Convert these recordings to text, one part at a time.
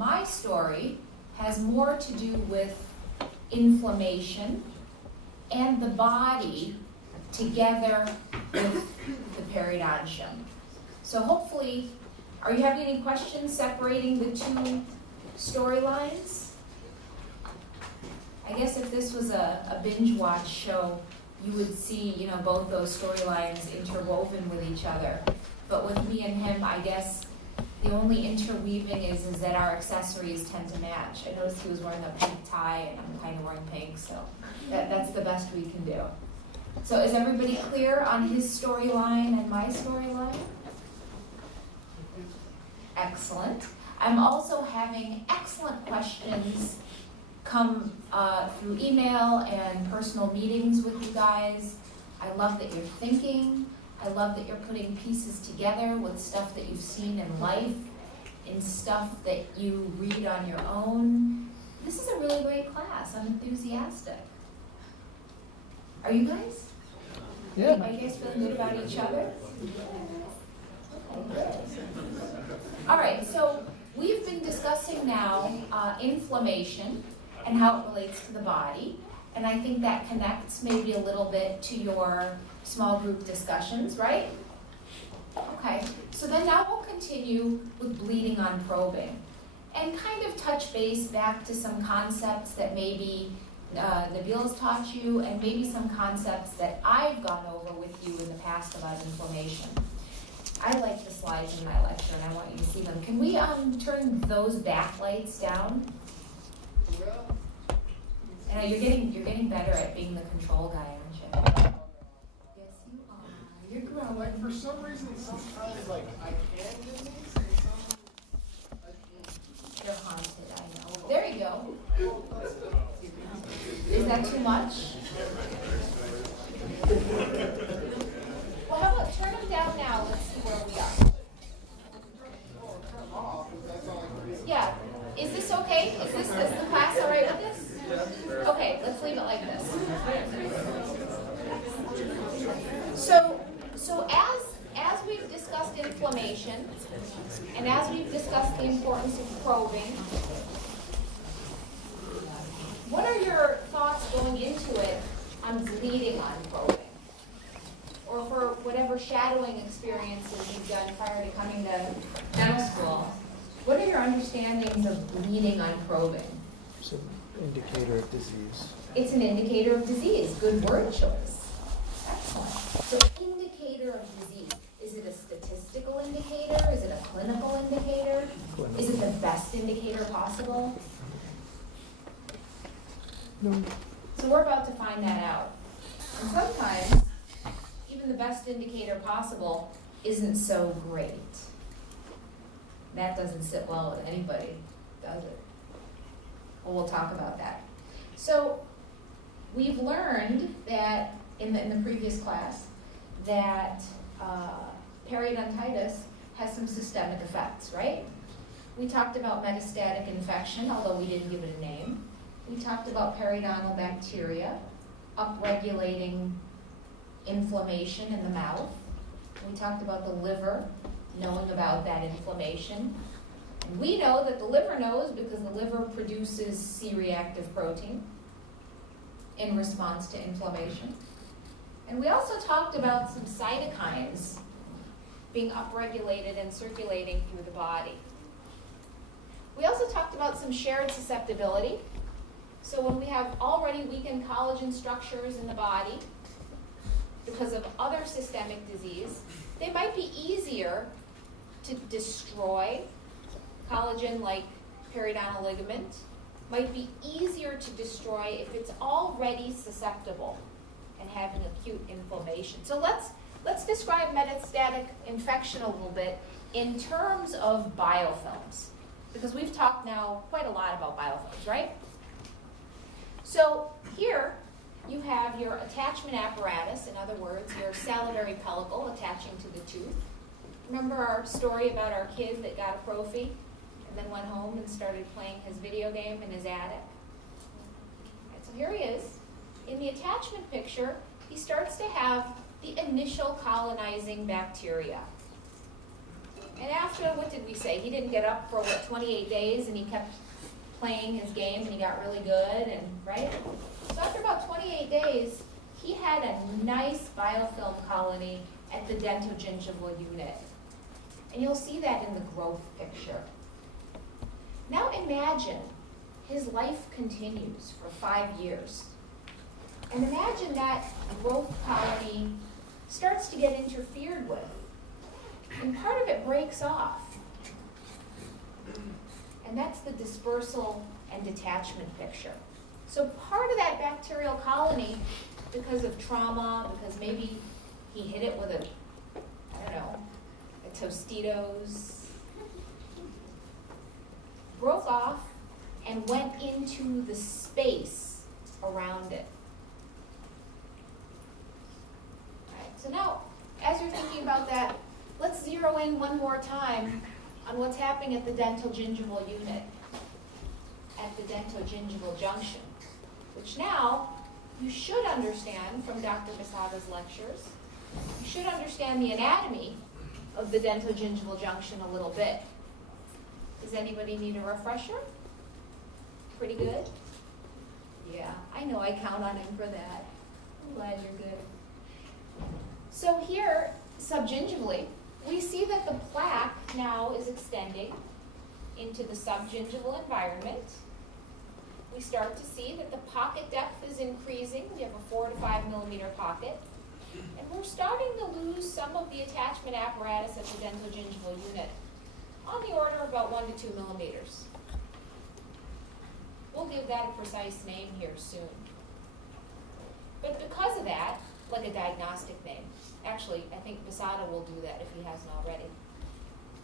my story has more to do with inflammation and the body together with the periodontium. So hopefully, are you having any questions separating the two storylines? I guess if this was a binge watch show, you would see, you know, both those storylines interwoven with each other. But with me and him, I guess the only interweaving is that our accessories tend to match. I noticed he was wearing a pink tie and I'm kind of wearing pink, so that's the best we can do. So is everybody clear on his storyline and my storyline? Excellent. I'm also having excellent questions come through email and personal meetings with you guys. I love that you're thinking. I love that you're putting pieces together with stuff that you've seen in life and stuff that you read on your own. This is a really great class. I'm enthusiastic. Are you guys? Yeah. Are you guys feeling good about each other? Okay. All right, so we've been discussing now inflammation and how it relates to the body. And I think that connects maybe a little bit to your small group discussions, right? Okay, so then now we'll continue with bleeding on probing and kind of touch base back to some concepts that maybe Nabil's taught you and maybe some concepts that I've gone over with you in the past about inflammation. I like the slides in my lecture and I want you to see them. Can we turn those backlights down? I know you're getting better at being the control guy, aren't you? Yes, you are. You're growing. Like for some reason, sometimes like I can do these, and sometimes I can't. They're haunted, I know. There you go. Is that too much? Well, how about turn them down now? Let's see where we are. Yeah. Is this okay? Is the class all right with this? Okay, let's leave it like this. So as we've discussed inflammation, and as we've discussed the importance of probing, what are your thoughts going into it on bleeding on probing? Or for whatever shadowing experiences you've done prior to coming to dental school, what are your understandings of bleeding on probing? It's an indicator of disease. It's an indicator of disease. Good word choice. Excellent. So indicator of disease. Is it a statistical indicator? Is it a clinical indicator? Clinical. Is it the best indicator possible? No. So we're about to find that out. And sometimes, even the best indicator possible isn't so great. That doesn't sit well with anybody, does it? Well, we'll talk about that. So we've learned that in the previous class that periodontitis has some systemic effects, right? We talked about metastatic infection, although we didn't give it a name. We talked about periodontal bacteria upregulating inflammation in the mouth. We talked about the liver knowing about that inflammation. And we know that the liver knows because the liver produces C-reactive protein in response to inflammation. And we also talked about some cytokines being upregulated and circulating through the body. We also talked about some shared susceptibility. So when we have already weakened collagen structures in the body because of other systemic disease, they might be easier to destroy. Collagen, like periodontal ligament, might be easier to destroy if it's already susceptible and having acute inflammation. So let's describe metastatic infection a little bit in terms of biofilms, because we've talked now quite a lot about biofilms, right? So here you have your attachment apparatus, in other words, your salivary pellicle attaching to the tooth. Remember our story about our kid that got a prophy and then went home and started playing his video game in his attic? And so here he is. In the attachment picture, he starts to have the initial colonizing bacteria. And after, what did we say? He didn't get up for, what, 28 days, and he kept playing his game, and he got really good, and, right? So after about 28 days, he had a nice biofilm colony at the dentogingival unit. And you'll see that in the growth picture. Now imagine his life continues for 5 years. And imagine that growth colony starts to get interfered with. And part of it breaks off. And that's the dispersal and detachment picture. So part of that bacterial colony, because of trauma, because maybe he hit it with a Tostitos, broke off and went into the space around it. All right, so now, as you're thinking about that, let's zero in one more time on what's happening at the dental-gingival unit, at the dental-gingival junction, which now you should understand from Dr. Basada's lectures. You should understand the anatomy of the dental-gingival junction a little bit. Does anybody need a refresher? Pretty good? Yeah, I know, I count on him for that. I'm glad you're good. So here, subgingivally, we see that the plaque now is extending into the subgingival environment. We start to see that the pocket depth is increasing. We have a 4 to 5 millimeter pocket. And we're starting to lose some of the attachment apparatus at the dentogingival unit, on the order of about 1 to 2 millimeters. We'll give that a precise name here soon. But because of that, like a diagnostic name, actually, I think Basada will do that if he hasn't already.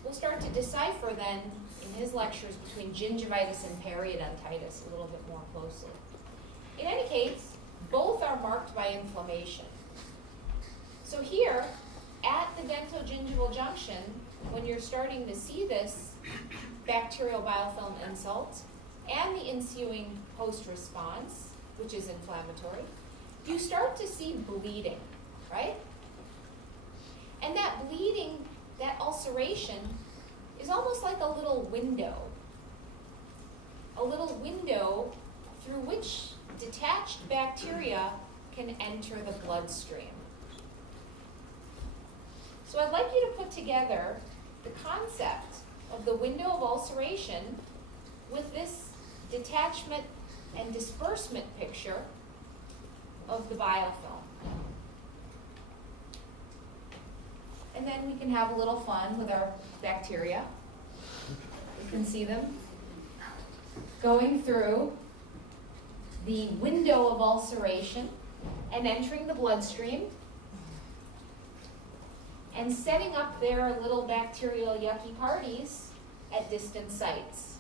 We'll start to decipher then, in his lectures, between gingivitis and periodontitis a little bit more closely. In any case, both are marked by inflammation. So here, at the dentogingival junction, when you're starting to see this bacterial biofilm insult and the ensuing post-response, which is inflammatory, you start to see bleeding, right? And that bleeding, that ulceration, is almost like a little window through which detached bacteria can enter the bloodstream. So I'd like you to put together the concept of the window of ulceration with this detachment and disbursement picture of the biofilm. And then we can have a little fun with our bacteria. You can see them going through the window of ulceration and entering the bloodstream and setting up their little bacterial yucky parties at distant sites.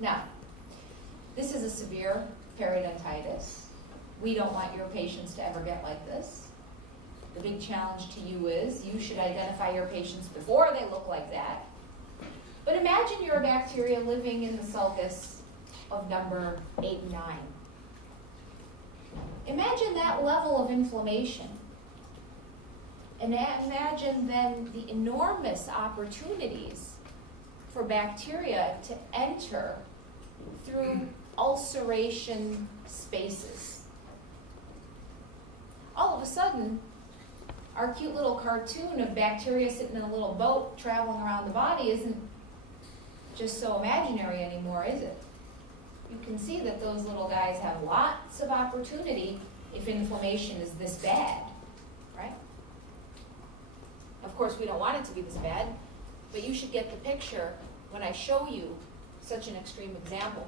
Now, this is a severe periodontitis. We don't want your patients to ever get like this. The big challenge to you is you should identify your patients before they look like that. But imagine you're a bacteria living in the sulcus of number 8 and 9. Imagine that level of inflammation. And imagine then the enormous opportunities for bacteria to enter through ulceration spaces. All of a sudden, our cute little cartoon of bacteria sitting in a little boat traveling around the body isn't just so imaginary anymore, is it? You can see that those little guys have lots of opportunity if inflammation is this bad, right? Of course, we don't want it to be this bad, but you should get the picture when I show you such an extreme example.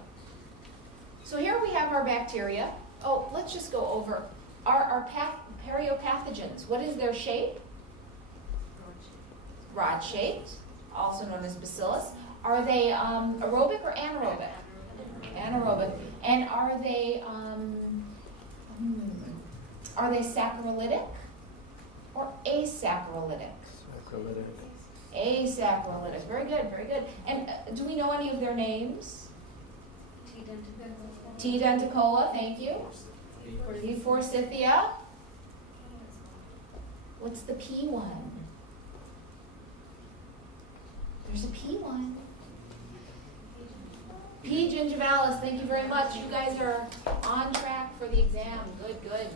So here we have our bacteria. Oh, let's just go over our periopathogens. What is their shape? Rod-shaped, also known as bacillus. Are they aerobic or anaerobic? Anaerobic. And are they saccharolytic or asaccharolytic? Asaccharolytic. Very good, very good. And do we know any of their names? T. denticola, thank you. T. forsythia. What's the P one? There's a P one. P. gingivalis, thank you very much. You guys are on track for the exam. Good, good.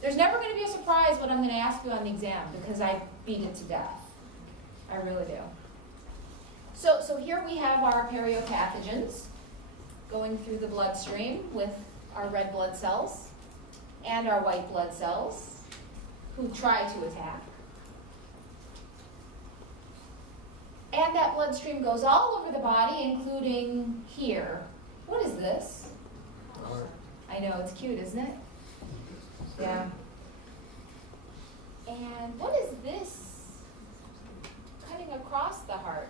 There's never going to be a surprise what I'm going to ask you on the exam because I beat it to death. I really do. So here we have our periopathogens going through the bloodstream with our red blood cells and our white blood cells who try to attack. And that bloodstream goes all over the body, including here. What is this? I know, it's cute, isn't it? Yeah. And what is this cutting across the heart?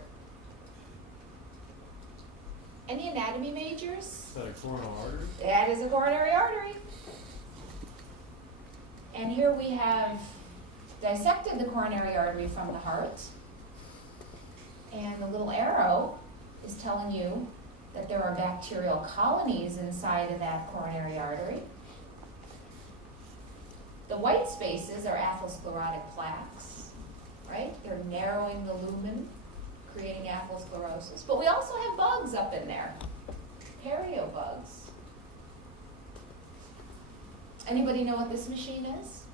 Any anatomy majors? Is that a coronal artery? That is a coronary artery. And here we have dissected the coronary artery from the heart. And the little arrow is telling you that there are bacterial colonies inside of that coronary artery. The white spaces are atherosclerotic plaques, right? They're narrowing the lumen, creating atherosclerosis. But we also have bugs up in there, periobugs. Anybody know what this machine is?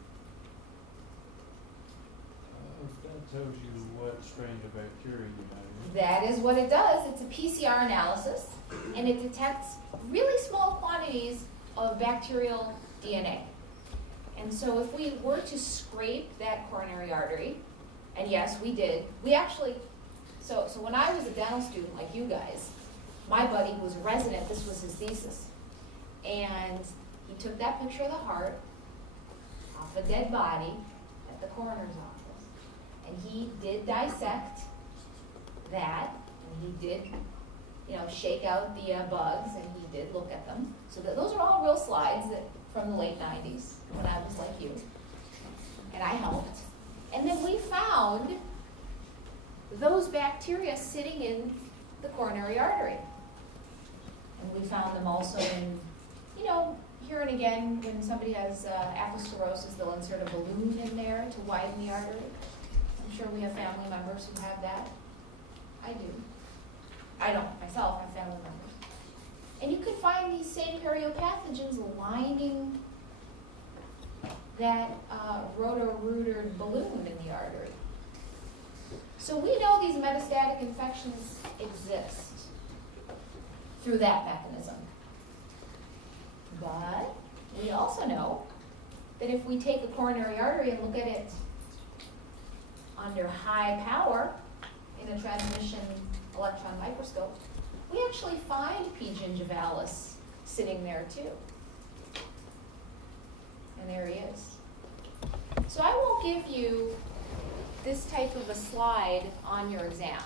That tells you what strain of bacteria you have. That is what it does. It's a PCR analysis, and it detects really small quantities of bacterial DNA. And so if we were to scrape that coronary artery, and yes, we did, we actually, so when I was a dental student like you guys, my buddy who was a resident, this was his thesis, and he took that picture of the heart off a dead body at the coroner's office, and he did dissect that, and he did, shake out the bugs, and he did look at them. So those are all real slides from the late 90s when I was like you, and I helped. And then we found those bacteria sitting in the coronary artery. And we found them also in, here and again, when somebody has atherosclerosis, they'll insert a balloon in there to widen the artery. I'm sure we have family members who have that. I do. I don't myself have family members. And you could find these same periopathogens lining that roto-rooter balloon in the artery. So we know these metastatic infections exist through that mechanism. But we also know that if we take a coronary artery and look at it under high power in a transmission electron microscope, we actually find P. gingivalis sitting there too. And there he is. So I won't give you this type of a slide on your exam.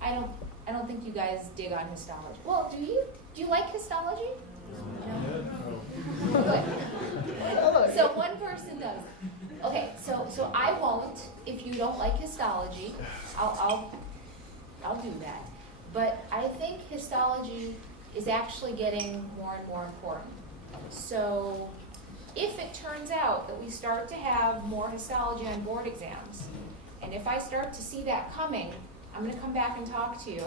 I don't think you guys dig on histology. Well, do you? Do you like histology? No. Good. So one person does. Okay, so I won't. If you don't like histology, I'll do that. But I think histology is actually getting more and more important. So if it turns out that we start to have more histology on board exams, and if I start to see that coming, I'm going to come back and talk to you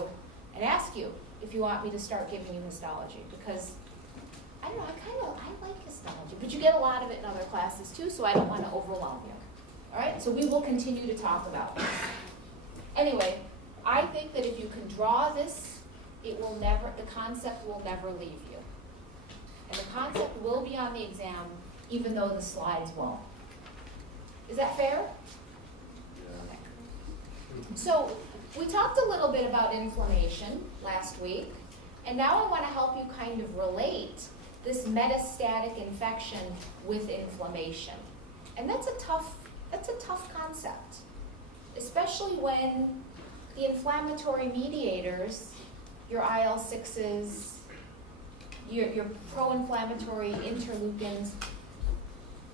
and ask you if you want me to start giving you histology, because I don't know, I like histology, but you get a lot of it in other classes too, so I don't want to overwhelm you. All right, so we will continue to talk about this. Anyway, I think that if you can draw this, the concept will never leave you. And the concept will be on the exam, even though the slides won't. Is that fair? Okay. So we talked a little bit about inflammation last week, and now I want to help you kind of relate this metastatic infection with inflammation. And that's a tough concept, especially when the inflammatory mediators, your IL-6s, your pro-inflammatory interleukins,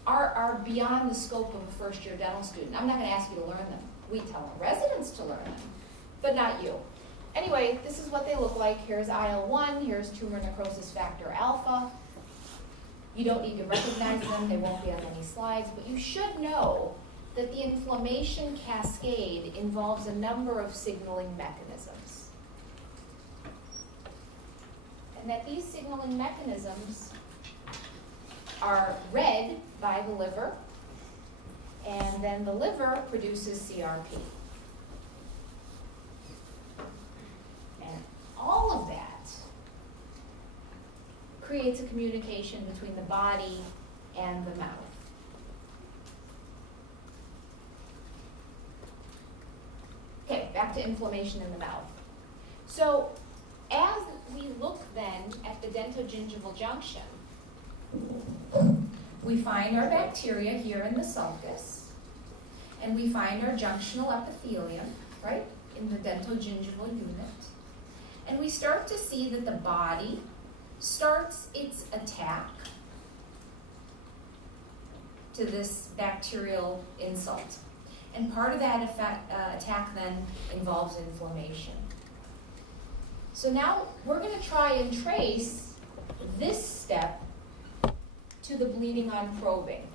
are beyond the scope of a first-year dental student. I'm not going to ask you to learn them. We tell our residents to learn them, but not you. Anyway, this is what they look like. Here's IL-1, here's tumor necrosis factor alpha. You don't need to recognize them. They won't be on any slides, but you should know that the inflammation cascade involves a number of signaling mechanisms. And that these signaling mechanisms are read by the liver, and then the liver produces CRP. And all of that creates a communication between the body and the mouth. Okay, back to inflammation in the mouth. So as we look then at the dentogingival junction, we find our bacteria here in the sulcus, and we find our junctional epithelium, right, in the dentogingival unit. And we start to see that the body starts its attack to this bacterial insult. And part of that attack then involves inflammation. So now we're going to try and trace this step to the bleeding on probing.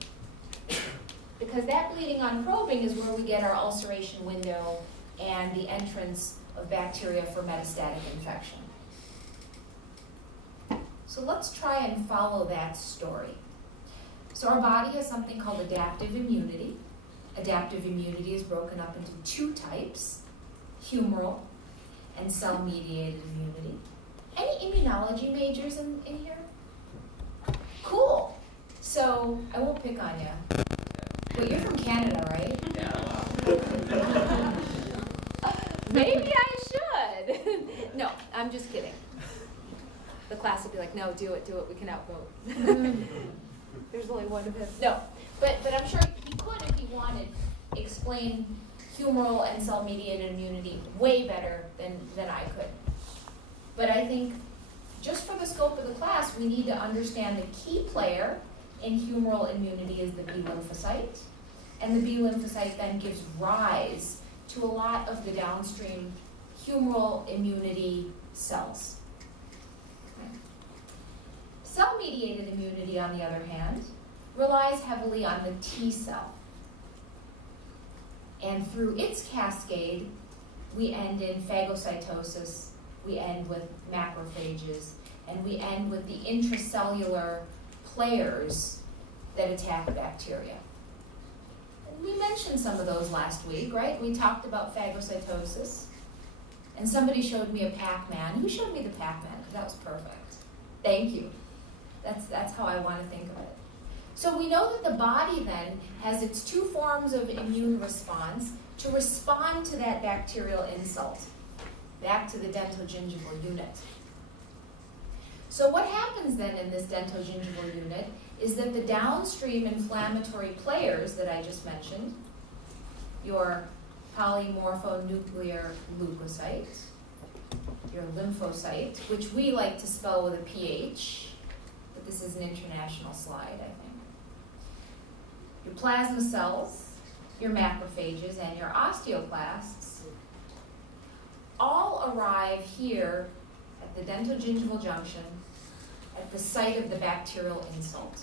Because that bleeding on probing is where we get our ulceration window and the entrance of bacteria for metastatic infection. So let's try and follow that story. So our body has something called adaptive immunity. Adaptive immunity is broken up into two types, humoral and cell-mediated immunity. Any immunology majors in here? Cool. So I won't pick on you. But you're from Canada, right? Yeah. Maybe I should. No, I'm just kidding. The class will be like, no, do it, we can outvote. There's only one of him. No, but I'm sure he could, if he wanted, explain humoral and cell-mediated immunity way better than I could. But I think just for the scope of the class, we need to understand the key player in humoral immunity is the B lymphocyte. And the B lymphocyte then gives rise to a lot of the downstream humoral immunity cells. Cell-mediated immunity, on the other hand, relies heavily on the T cell. And through its cascade, we end in phagocytosis, we end with macrophages, and we end with the intracellular players that attack bacteria. And we mentioned some of those last week, right? We talked about phagocytosis, and somebody showed me a Pac-Man. Who showed me the Pac-Man? Because that was perfect. Thank you. That's how I want to think of it. So we know that the body then has its two forms of immune response to respond to that bacterial insult. Back to the dentogingival unit. So what happens then in this dentogingival unit is that the downstream inflammatory players that I just mentioned, your polymorphonuclear leukocyte, your lymphocyte, which we like to spell with a PH, but this is an international slide, I think. Your plasma cells, your macrophages, and your osteoclasts all arrive here at the dentogingival junction at the site of the bacterial insult.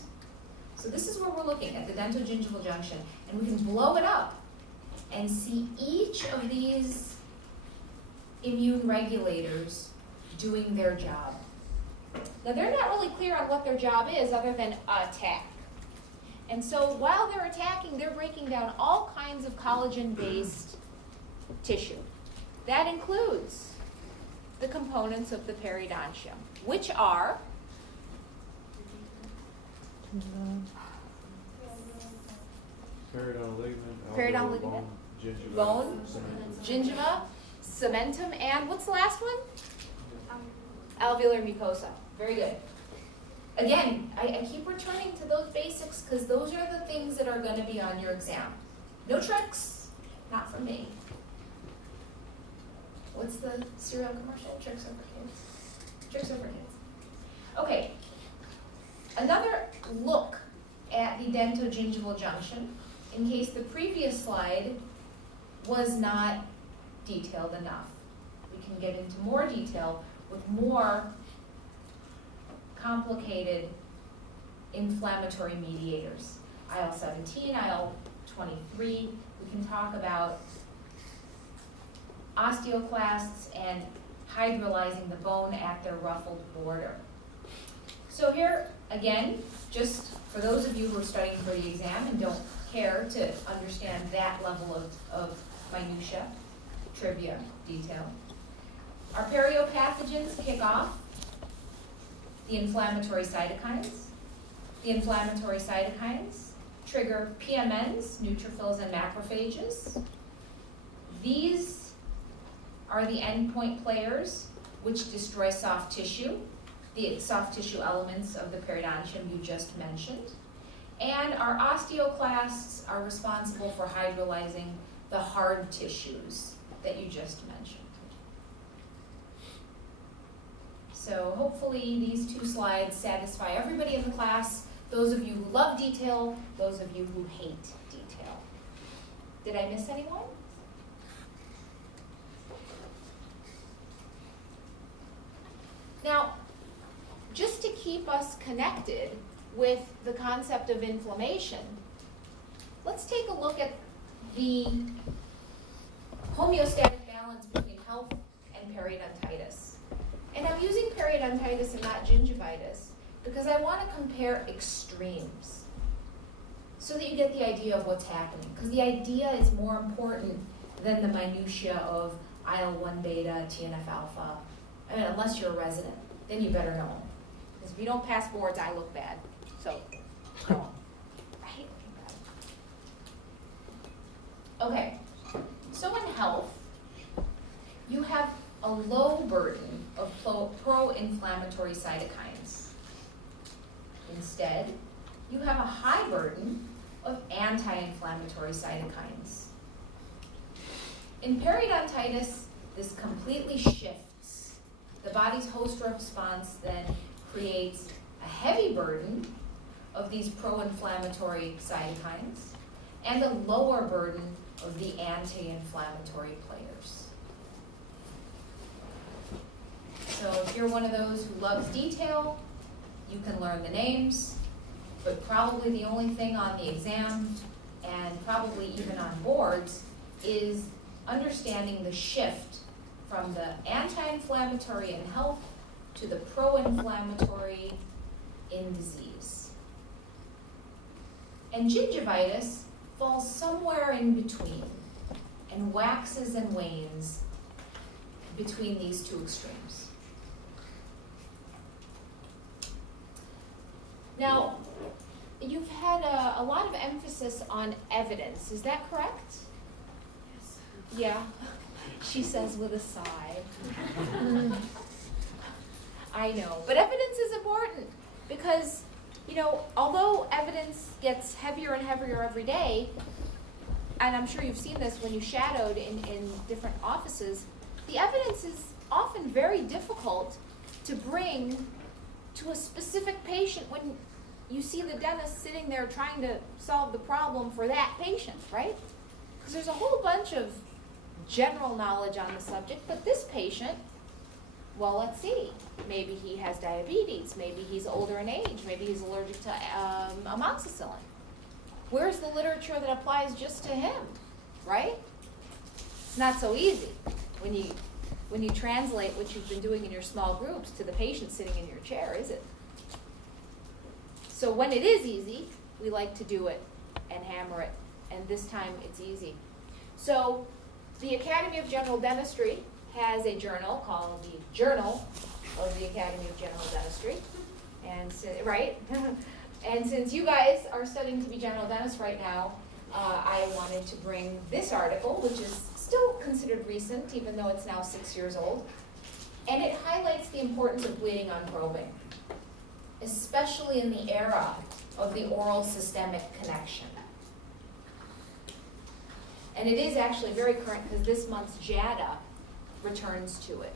So this is where we're looking at the dentogingival junction, and we can blow it up and see each of these immune regulators doing their job. Now they're not really clear on what their job is other than attack. And so while they're attacking, they're breaking down all kinds of collagen-based tissue. That includes the components of the periodontium, which are Periodontal ligament, Periodontal alveolar ligament, gingiva, bone, cementum. gingiva, cementum, and what's the last one? Alveolar mucosa. Very good. Again, I keep returning to those basics because those are the things that are going to be on your exam. No tricks, not from me. What's the cereal commercial? Tricks over kids. Tricks over kids. Okay. Another look at the dentogingival junction, in case the previous slide was not detailed enough. We can get into more detail with more complicated inflammatory mediators. IL-17, 23. We can talk about osteoclasts and hydrolyzing the bone at their ruffled border. So here, again, just for those of you who are studying for the exam and don't care to understand that level of minutia, trivia, detail, our periopathogens kick off the inflammatory cytokines. The inflammatory cytokines trigger PMNs, neutrophils and macrophages. These are the endpoint players which destroy soft tissue, the soft tissue elements of the periodontium you just mentioned. And our osteoclasts are responsible for hydrolyzing the hard tissues that you just mentioned. So hopefully these 2 slides satisfy everybody in the class, those of you who love detail, those of you who hate detail. Did I miss anyone? Now, just to keep us connected with the concept of inflammation, let's take a look at the homeostatic balance between health and periodontitis. And I'm using periodontitis and not gingivitis because I want to compare extremes so that you get the idea of what's happening. Because the idea is more important than the minutia of IL-1 beta, TNF alpha. I mean, unless you're a resident, then you better know. Because if you don't pass boards, I look bad. So, no. I hate looking bad. Okay, so in health, you have a low burden of pro-inflammatory cytokines. Instead, you have a high burden of anti-inflammatory cytokines. In periodontitis, this completely shifts. The body's host response then creates a heavy burden of these pro-inflammatory cytokines and a lower burden of the anti-inflammatory players. So if you're one of those who loves detail, you can learn the names, but probably the only thing on the exam and probably even on boards is understanding the shift from the anti-inflammatory in health to the pro-inflammatory in disease. And gingivitis falls somewhere in between and waxes and wanes between these 2 extremes. Now, you've had a lot of emphasis on evidence, is that correct? Yes. Yeah, she says with a sigh. I know, but evidence is important because, you know, although evidence gets heavier and heavier every day, and I'm sure you've seen this when you shadowed in different offices, the evidence is often very difficult to bring to a specific patient when you see the dentist sitting there trying to solve the problem for that patient, right? Because there's a whole bunch of general knowledge on the subject, but this patient, well, let's see. Maybe he has diabetes, maybe he's older in age, maybe he's allergic to amoxicillin. Where's the literature that applies just to him, right? It's not so easy when you translate what you've been doing in your small groups to the patient sitting in your chair, is it? So when it is easy, we like to do it and hammer it, and this time it's easy. So the Academy of General Dentistry has a journal called the Journal of the Academy of General Dentistry, and right? And since you guys are studying to be general dentists right now, I wanted to bring this article, which is still considered recent, even though it's now 6 years old. And it highlights the importance of bleeding on probing, especially in the era of the oral systemic connection. And it is actually very current because this month's JADA returns to it.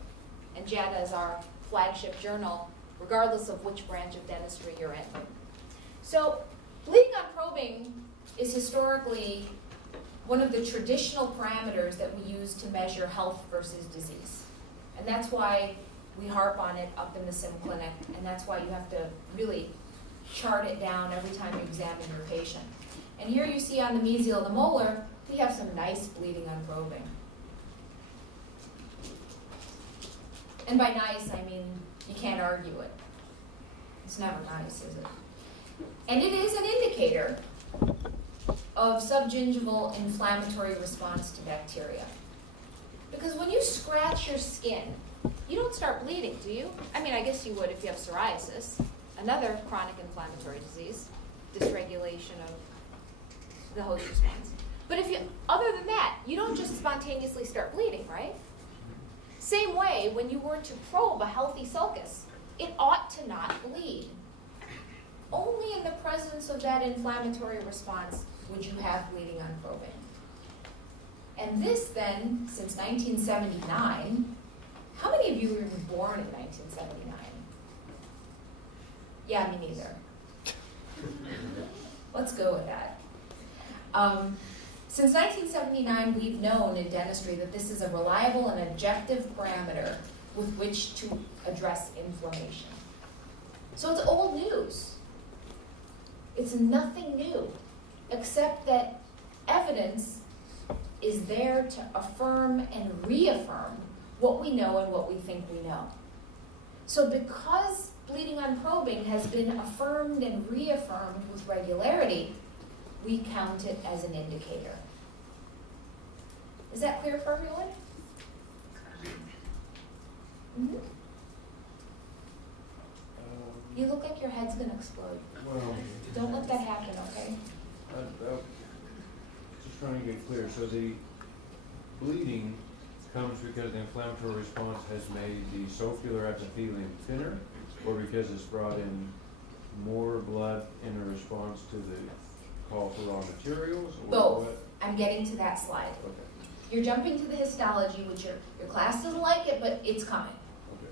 And JADA is our flagship journal, regardless of which branch of dentistry you're in. So bleeding on probing is historically one of the traditional parameters that we use to measure health versus disease. And that's why we harp on it up in the sim clinic, and that's why you have to really chart it down every time you examine your patient. And here you see on the mesial, the molar, we have some nice bleeding on probing. And by nice, I mean you can't argue it. It's never nice, is it? And it is an indicator of subgingival inflammatory response to bacteria. Because when you scratch your skin, you don't start bleeding, do you? I mean, I guess you would if you have psoriasis, another chronic inflammatory disease, dysregulation of the host response. But if you, other than that, you don't just spontaneously start bleeding, right? Same way, when you were to probe a healthy sulcus, it ought to not bleed. Only in the presence of that inflammatory response would you have bleeding on probing. And this then, since 1979, how many of you were even born in 1979? Yeah, me neither. Let's go with that. Since 1979, we've known in dentistry that this is a reliable and objective parameter with which to address inflammation. So it's old news. It's nothing new, except that evidence is there to affirm and reaffirm what we know and what we think we know. So because bleeding on probing has been affirmed and reaffirmed with regularity, we count it as an indicator. Is that clear for everyone? Mm-hmm. You look like your head's going to explode. Well, Don't let that happen, okay? just trying to get clear, so the bleeding comes because the inflammatory response has made the sulcular epithelium thinner, or because it's brought in more blood in a response to the call for raw materials? Or Both. what? I'm getting to that slide. Okay, You're jumping to the histology, which your class doesn't like it, but it's coming. okay.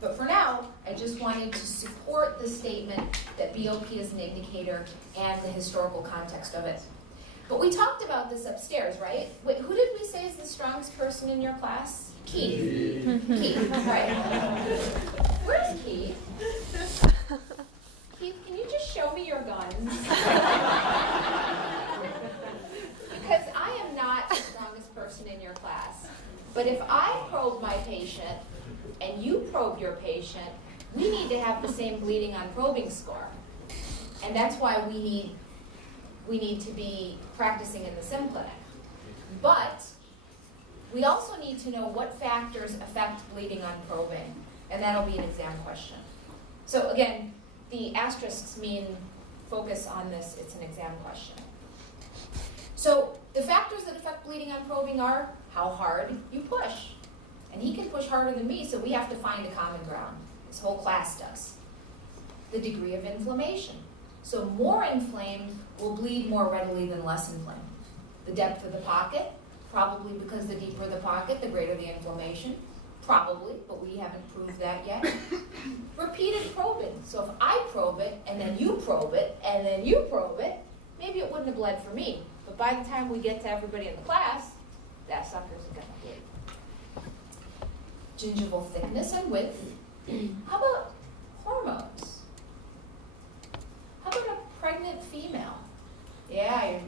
But for now, I just wanted to support the statement that BOP is an indicator and the historical context of it. But we talked about this upstairs, right? Wait, who did we say is the strongest person in your class? Keith. Keith, right. Where's Keith? Keith, can you just show me your guns? Because I am not the strongest person in your class. But if I probe my patient and you probe your patient, we need to have the same bleeding on probing score. And that's why we need to be practicing in the sim clinic. But we also need to know what factors affect bleeding on probing, and that'll be an exam question. So again, the asterisks mean focus on this, it's an exam question. So the factors that affect bleeding on probing are how hard you push. And he can push harder than me, so we have to find a common ground. This whole class does. The degree of inflammation. So more inflamed will bleed more readily than less inflamed. The depth of the pocket, probably because the deeper the pocket, the greater the inflammation. Probably, but we haven't proved that yet. Repeated probing. So if I probe it, and then you probe it, and then you probe it, maybe it wouldn't have bled for me. But by the time we get to everybody in the class, that sucker's gonna bleed. Gingival thickness and width. How about hormones? How about a pregnant female? Yeah.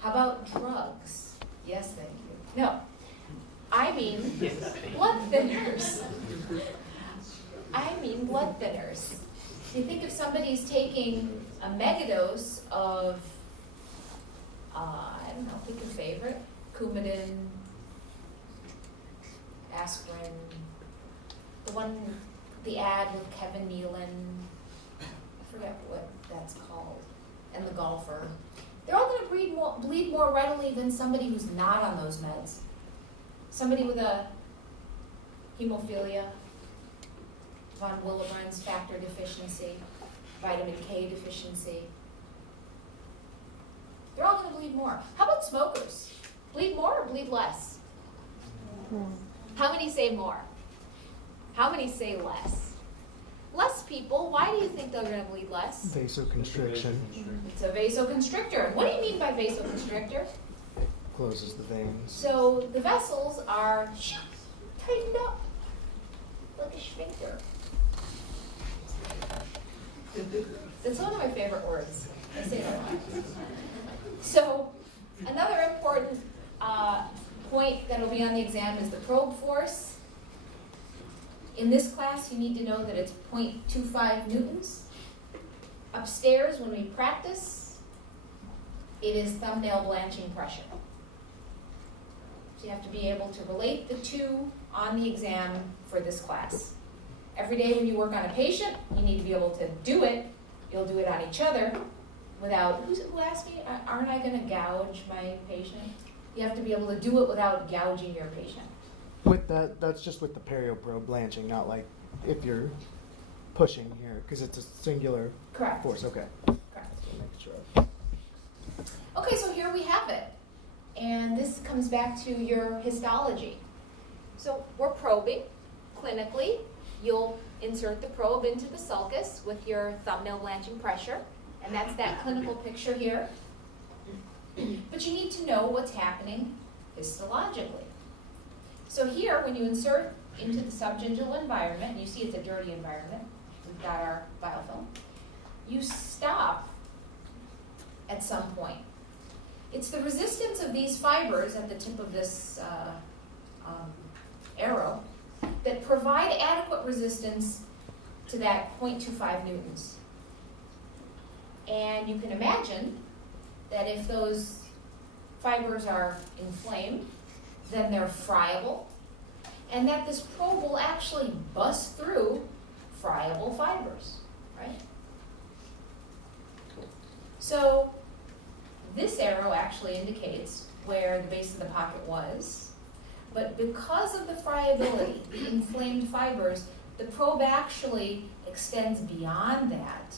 How about drugs? Yes, thank you. No, I mean blood thinners. You think if somebody's taking a megadose of, I don't know, pick a favorite, Coumadin, aspirin, the ad with Kevin Nealon, I forget what that's called, and the golfer. They're all going to bleed more readily than somebody who's not on those meds. Somebody with a hemophilia, von Willebrand's factor deficiency, vitamin K deficiency. They're all going to bleed more. How about smokers? Bleed more or bleed less? How many say more? How many say less? Less people, why do you think they're going to bleed less? Vasoconstriction It's a vasoconstrictor. And what do you mean by vasoconstrictor? closes the veins. So the vessels are tightened up like a sphincter. That's one of my favorite words. I say it a lot. So, another important point that will be on the exam is the probe force. In this class, you need to know that it's 0.25 newtons. Upstairs, when we practice, it is thumbnail blanching pressure. So you have to be able to relate the two on the exam for this class. Every day when you work on a patient, you need to be able to do it. You'll do it on each other without, who asked me, aren't I gonna gouge my patient? You have to be able to do it without gouging your patient. With that, that's just with the perioprobe blanching, not like if you're pushing here, because it's a singular Correct. force. Okay. Correct. Make sure. Okay, so here we have it. And this comes back to your histology. So we're probing clinically. You'll insert the probe into the sulcus with your thumbnail blanching pressure, and that's that clinical picture here. But you need to know what's happening histologically. So here, when you insert into the subgingival environment, and you see it's a dirty environment, we've got our biofilm, you stop at some point. It's the resistance of these fibers at the tip of this arrow that provide adequate resistance to that 0.25 newtons. And you can imagine that if those fibers are inflamed, then they're friable, and that this probe will actually bust through friable fibers, right? So this arrow actually indicates where the base of the pocket was, but because of the friability, the inflamed fibers, the probe actually extends beyond that,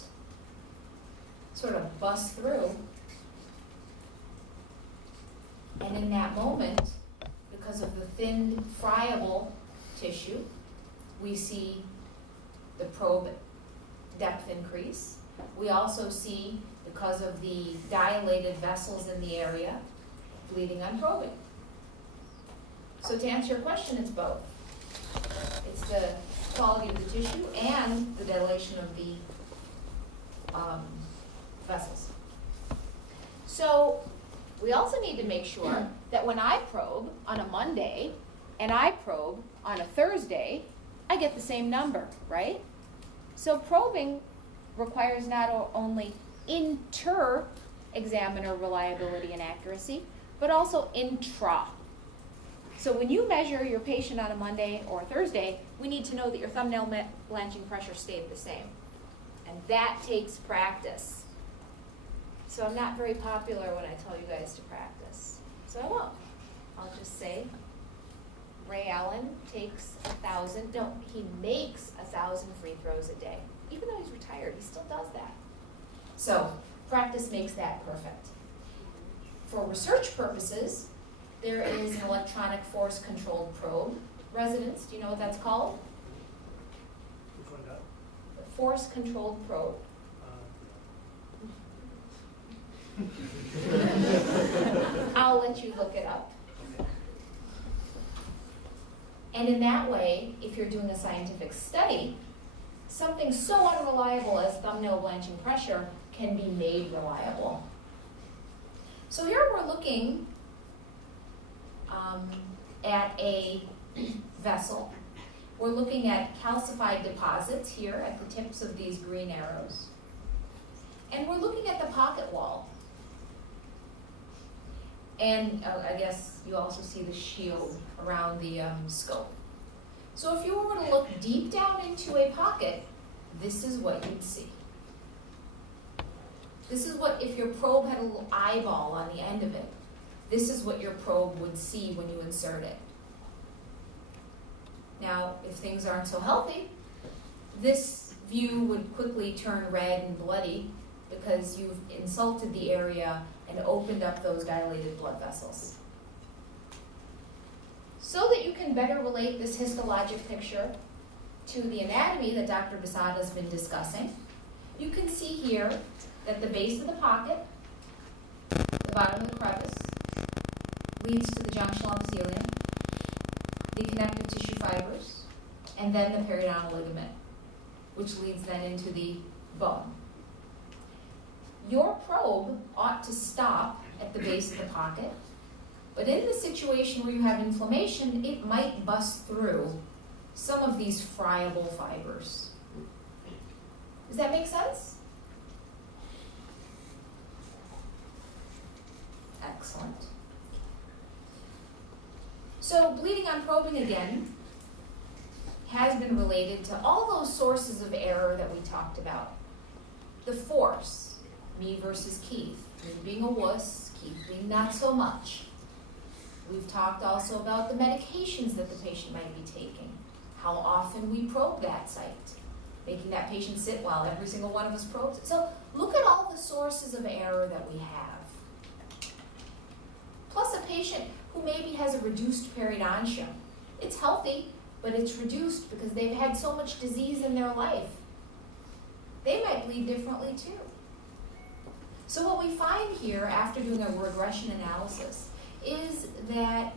sort of busts through, and in that moment, because of the thin, friable tissue, we see the probe depth increase. We also see, because of the dilated vessels in the area, bleeding on probing. So to answer your question, it's both. It's the quality of the tissue and the dilation of the vessels. So we also need to make sure that when I probe on a Monday and I probe on a Thursday, I get the same number, right? So probing requires not only inter-examiner reliability and accuracy, but also intra. So when you measure your patient on a Monday or Thursday, we need to know that your thumbnail blanching pressure stayed the same. And that takes practice. So I'm not very popular when I tell you guys to practice. So I won't. I'll just say, Ray Allen takes 1,000, no, he makes 1,000 free throws a day. Even though he's retired, he still does that. So practice makes that perfect. For research purposes, there is an electronic force controlled probe. Residents, do you know what that's called? Which one got? The force controlled probe. I'll let you look it up. And in that way, if you're doing a scientific study, something so unreliable as thumbnail blanching pressure can be made reliable. So here we're looking at a vessel. We're looking at calcified deposits here at the tips of these green arrows. And we're looking at the pocket wall. And I guess you also see the shield around the scope. So if you were to look deep down into a pocket, this is what you'd see. This is what, if your probe had a little eyeball on the end of it, this is what your probe would see when you insert it. Now, if things aren't so healthy, this view would quickly turn red and bloody because you've insulted the area and opened up those dilated blood vessels. So that you can better relate this histologic picture to the anatomy that Dr. Basada has been discussing, you can see here that the base of the pocket, the bottom of the crevice, leads to the junctional epithelium, the connective tissue fibers, and then the periodontal ligament, which leads then into the bone. your probe ought to stop at the base of the pocket, but in the situation where you have inflammation, it might bust through some of these friable fibers. Does that make sense? Excellent. So bleeding on probing again has been related to all those sources of error that we talked about. The force, me versus Keith, me being a wuss, Keith being not so much. We've talked also about the medications that the patient might be taking, how often we probe that site, making that patient sit while every single one of us probes. So look at all the sources of error that we have. Plus a patient who maybe has a reduced periodontium. It's healthy, but it's reduced because they've had so much disease in their life. They might bleed differently too. So what we find here after doing a regression analysis is that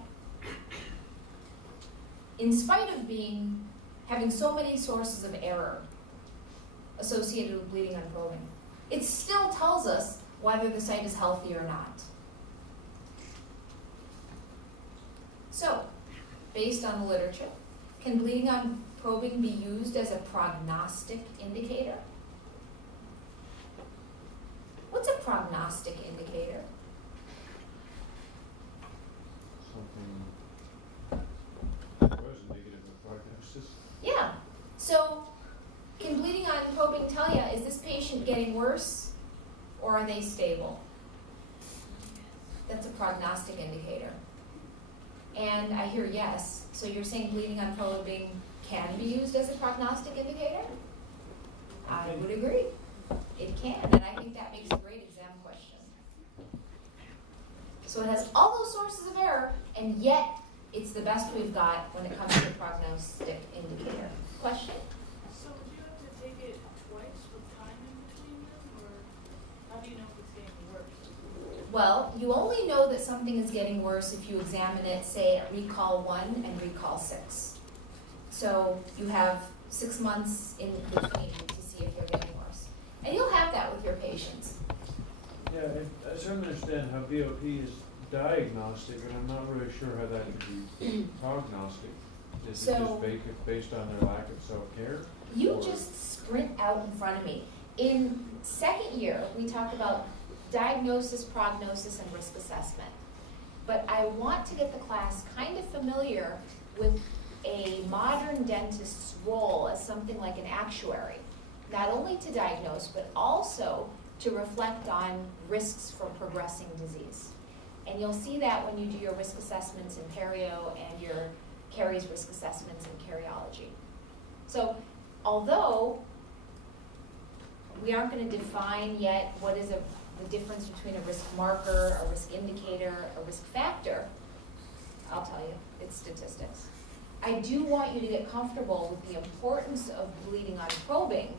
in spite of having so many sources of error associated with bleeding on probing, it still tells us whether the site is healthy or not. So, based on the literature, can bleeding on probing be used as a prognostic indicator? What's a prognostic indicator? Something was negative of prognosis. Yeah. So, can bleeding on probing tell you, is this patient getting worse or are they stable? That's a prognostic indicator. And I hear yes. So you're saying bleeding on probing can be used as a prognostic indicator? I would agree. It can, and I think that makes a great exam question. So it has all those sources of error, and yet it's the best we've got when it comes to a prognostic indicator. Question? So do you have to take it twice with time in between them, or how do you know if it's getting worse? Well, you only know that something is getting worse if you examine it, say, at recall 1 and recall 6. So you have 6 months in between to see if you're getting worse. And you'll have that with your patients. Yeah, I certainly understand how BOP is diagnostic, but I'm not really sure how that can be prognostic. Is it So- just based on their lack of self-care? You Or- just sprint out in front of me. In second year, we talk about diagnosis, prognosis, and risk assessment. But I want to get the class kind of familiar with a modern dentist's role as something like an actuary, not only to diagnose, but also to reflect on risks for progressing disease. And you'll see that when you do your risk assessments in perio and your caries risk assessments in cariology. So although we aren't going to define yet what is the difference between a risk marker, a risk indicator, a risk factor, I'll tell you, it's statistics. I do want you to get comfortable with the importance of bleeding on probing,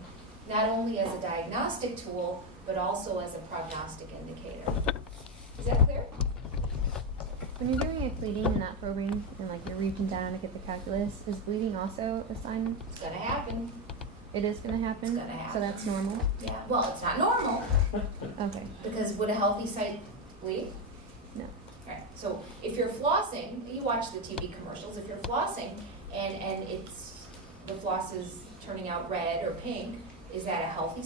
not only as a diagnostic tool, but also as a prognostic indicator. Is that clear? When you're doing a bleeding and not probing, and like you're reaching down to get the calculus, is bleeding also a sign? It's going to happen. It is going to happen? It's gonna happen. So that's normal? Yeah, well, it's not normal, Okay. because would a healthy site bleed? No. Right, so if you're flossing, you watch the TV commercials, if you're flossing and the floss is turning out red or pink, is that a healthy